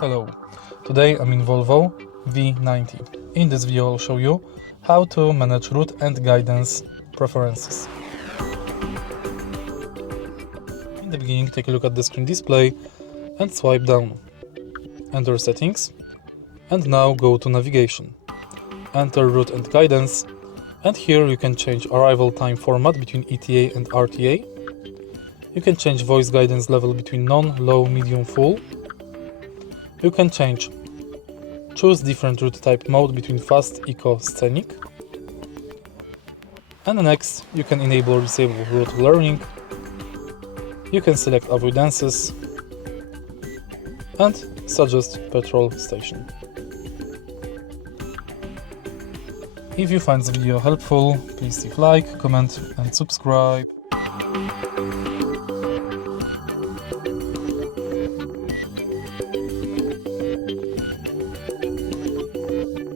Hello, today I'm in Volvo V90. In this video I'll show you how to manage route and guidance preferences. In the beginning, take a look at the screen display and swipe down. Enter settings and now go to navigation. Enter route and guidance, and here you can change arrival time format between ETA and RTA. You can change voice guidance level between non, low, medium, full. You can choose different route type mode between fast, eco, scenic. And next you can enable or disable route learning. You can select avoidances and suggest petrol station. If you find the video helpful, please leave like, comment and subscribe.